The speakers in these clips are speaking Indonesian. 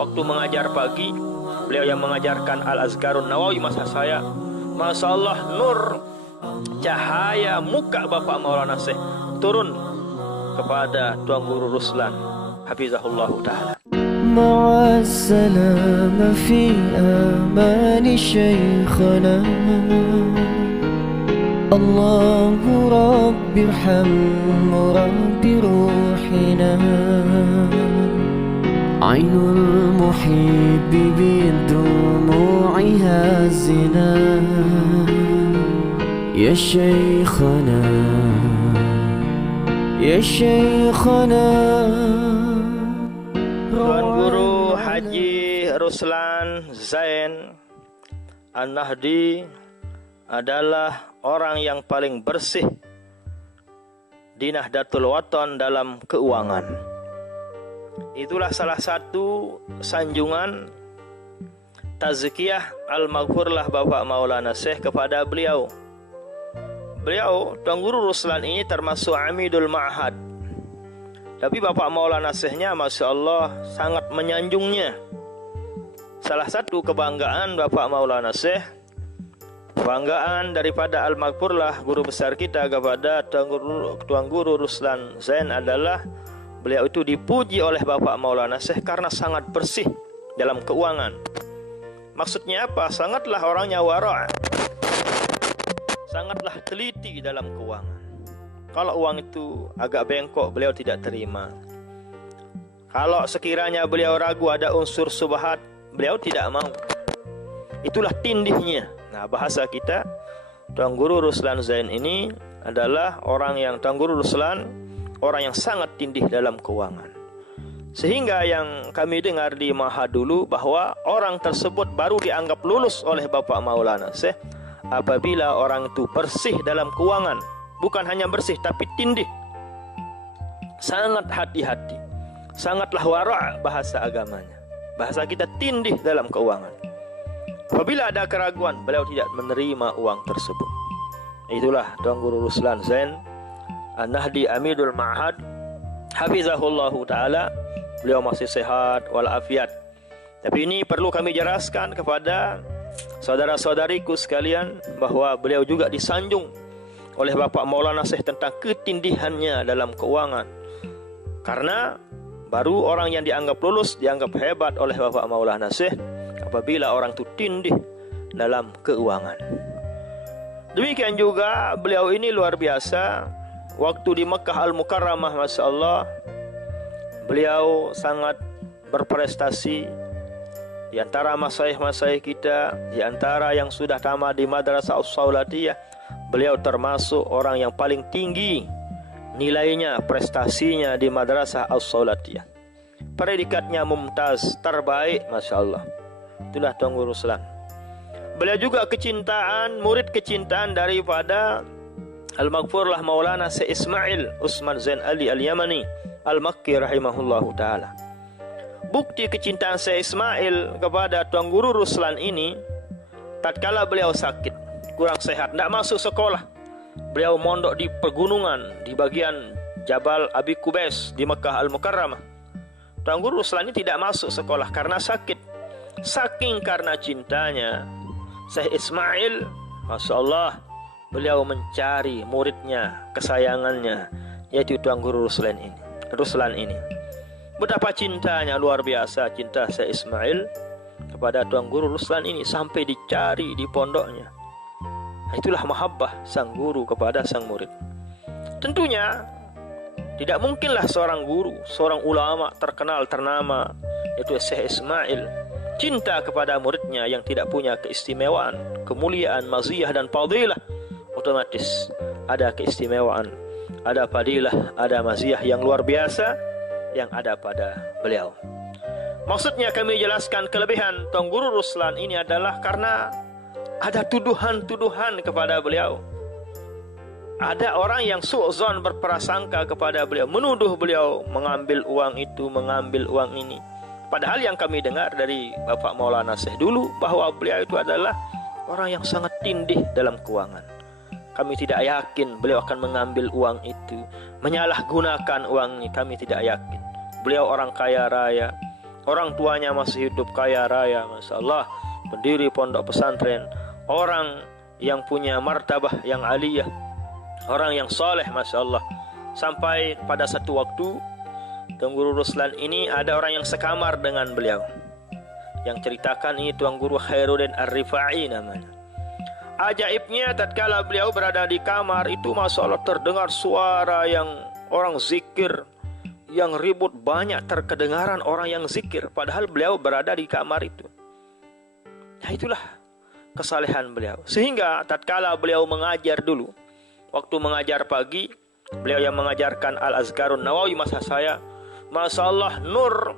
Waktu mengajar pagi, beliau yang mengajarkan Al-Azkarun Nawawi masa saya, Masya Allah, nur cahaya muka Bapak Maulana Syekh turun kepada Tuan Guru Ruslan Hafizahullah Ta'ala. مع السلامة في أمان شيخنا الله رب ارحم رب روحنا عين المحب بالدموع هازنا يا شيخنا يا شيخنا. Tuan Guru Haji Ruslan Zain An-Nahdi adalah orang yang paling bersih di Nahdlatul Wathon dalam keuangan. Itulah salah satu sanjungan tazkiyah al-maghfurlah Bapak Maulana Syekh kepada beliau. Beliau, Tuan Guru Ruslan ini termasuk Amidul Ma'had. Tapi Bapak Maulana Syekhnya Masya Allah sangat menyanjungnya. Salah satu kebanggaan Bapak Maulana Syekh, kebanggaan daripada Al-Maghfurlah guru besar kita kepada Tuan Guru Ruslan Zain adalah beliau itu dipuji oleh Bapak Maulana Syekh karena sangat bersih dalam keuangan. Maksudnya apa? Sangatlah orangnya wara', sangatlah teliti dalam keuangan. Kalau uang itu agak bengkok, beliau tidak terima. Kalau sekiranya beliau ragu ada unsur subhat, beliau tidak mau. Itulah tindihnya. Nah, bahasa kita, Tuan Guru Ruslan Zain ini adalah orang yang, Tuan Guru Ruslan, orang yang sangat tindih dalam keuangan. Sehingga yang kami dengar di Maha dulu bahwa orang tersebut baru dianggap lulus oleh Bapak Maulana Syekh apabila orang itu bersih dalam keuangan. Bukan hanya bersih tapi tindih, sangat hati-hati, sangatlah wara' bahasa agamanya. Bahasa kita tindih dalam keuangan. Apabila ada keraguan, beliau tidak menerima uang tersebut. Itulah Tuan Guru Ruslan Zain An-Nahdi Amidul Ma'had Hafizahullahu Ta'ala. Beliau masih sehat walafiat. Tapi ini perlu kami jelaskan kepada saudara-saudariku sekalian bahwa beliau juga disanjung oleh Bapak Maulana Syekh tentang ketindihannya dalam keuangan. Karena baru orang yang dianggap lulus, dianggap hebat oleh Bapak Maulana Syekh apabila orang itu tindih dalam keuangan. Demikian juga beliau ini luar biasa. Waktu di Mekah Al-Mukarramah, Masya Allah, beliau sangat berprestasi. Di antara masyayikh-masyayikh kita, di antara yang sudah tamat di Madrasah As-Saulatiyah, beliau termasuk orang yang paling tinggi nilainya, prestasinya di Madrasah As-Saulatiyah. Predikatnya mumtaz, terbaik, Masya Allah. Itulah Tuan Guru Ruslan. Beliau juga murid kecintaan daripada Al-Maghfurlah Maulana Syekh Ismail Usman Zain Ali Al-Yamani Al-Makki rahimahullahu ta'ala. Bukti kecintaan Syekh Ismail kepada Tuan Guru Ruslan ini, tatkala beliau sakit, kurang sehat, tidak masuk sekolah. Beliau mondok di pegunungan di bagian Jabal Abi Kubais di Mekah Al-Mukarramah. Tuan Guru Ruslan ini tidak masuk sekolah karena sakit. Saking karena cintanya Syekh Ismail, Masya Allah, beliau mencari muridnya, kesayangannya, yaitu Tuan Guru Ruslan ini. Betapa cintanya luar biasa, cinta Syekh Ismail kepada Tuan Guru Ruslan ini sampai dicari di pondoknya. Itulah mahabbah sang guru kepada sang murid. Tentunya tidak mungkinlah seorang guru, seorang ulama terkenal ternama, yaitu Syekh Ismail, cinta kepada muridnya yang tidak punya keistimewaan, kemuliaan, maziyah dan fadilah. Otomatis ada keistimewaan, ada fadilah, ada maziyah yang luar biasa yang ada pada beliau. Maksudnya kami jelaskan kelebihan Tuan Guru Ruslan ini adalah karena ada tuduhan-tuduhan kepada beliau. Ada orang yang su'zon, berprasangka kepada beliau, menuduh beliau mengambil uang itu, mengambil uang ini. Padahal yang kami dengar dari Bapak Maulana Syekh dulu bahwa beliau itu adalah orang yang sangat tindih dalam keuangan. Kami tidak yakin beliau akan mengambil uang itu, menyalahgunakan uang ini. Kami tidak yakin. Beliau orang kaya raya, orang tuanya masih hidup kaya raya, Masya Allah, pendiri pondok pesantren, orang yang punya martabah yang aliyah, orang yang soleh, Masya Allah. Sampai pada satu waktu Tuan Guru Ruslan ini ada orang yang sekamar dengan beliau. Yang ceritakan ini Tuan Guru Khairuddin Ar-Rifai namanya. Ajaibnya tatkala beliau berada di kamar itu, Masya Allah, terdengar suara yang orang zikir, yang ribut, banyak terkedengaran orang yang zikir, padahal beliau berada di kamar itu. Nah, itulah kesalehan beliau. Sehingga tatkala beliau mengajar dulu, waktu mengajar pagi, beliau yang mengajarkan Al-Azkarun Nawawi masa saya, Masya Allah, nur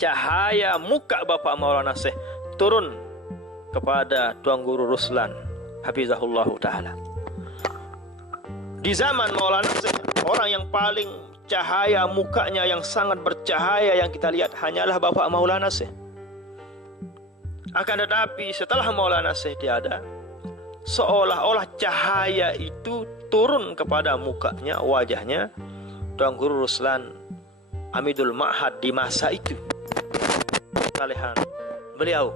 cahaya muka Bapak Maulana Syekh turun kepada Tuan Guru Ruslan Hafizahullah Ta'ala. Di zaman Maulana Syekh, orang yang paling cahaya mukanya, yang sangat bercahaya yang kita lihat hanyalah Bapak Maulana Syekh. Akan tetapi setelah Maulana Syekh tiada, seolah-olah cahaya itu turun kepada mukanya, wajahnya Tuan Guru Ruslan Amidul Ma'had di masa itu. Kesalehan beliau.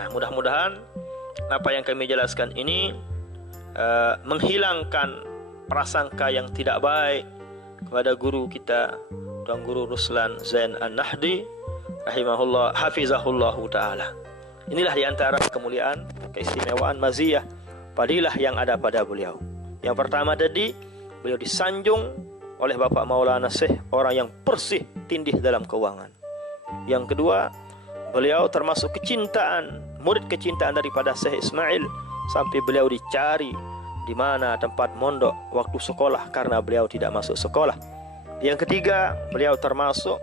Nah, mudah-mudahan apa yang kami jelaskan ini menghilangkan prasangka yang tidak baik kepada guru kita Tuan Guru Ruslan Zain An-Nahdi rahimahullah, hafizahullah ta'ala. Inilah diantara kemuliaan, keistimewaan, maziyah, fadilah yang ada pada beliau. Yang pertama tadi, beliau disanjung oleh Bapak Maulana Syekh, orang yang bersih tindih dalam keuangan. Yang kedua, beliau termasuk kecintaan, murid kecintaan daripada Syekh Ismail, sampai beliau dicari di mana tempat mondok waktu sekolah karena beliau tidak masuk sekolah. Yang ketiga, beliau termasuk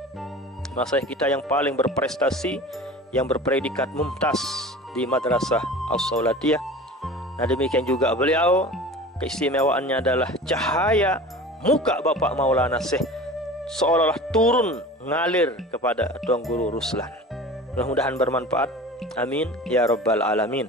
masyayikh kita yang paling berprestasi, yang berpredikat mumtaz di Madrasah As-Saulatiyah. Nah, demikian juga beliau, keistimewaannya adalah cahaya muka Bapak Maulana Syekh seolah-olah turun ngalir kepada Tuan Guru Ruslan. Mudah-mudahan bermanfaat. Amin ya rabbal alamin.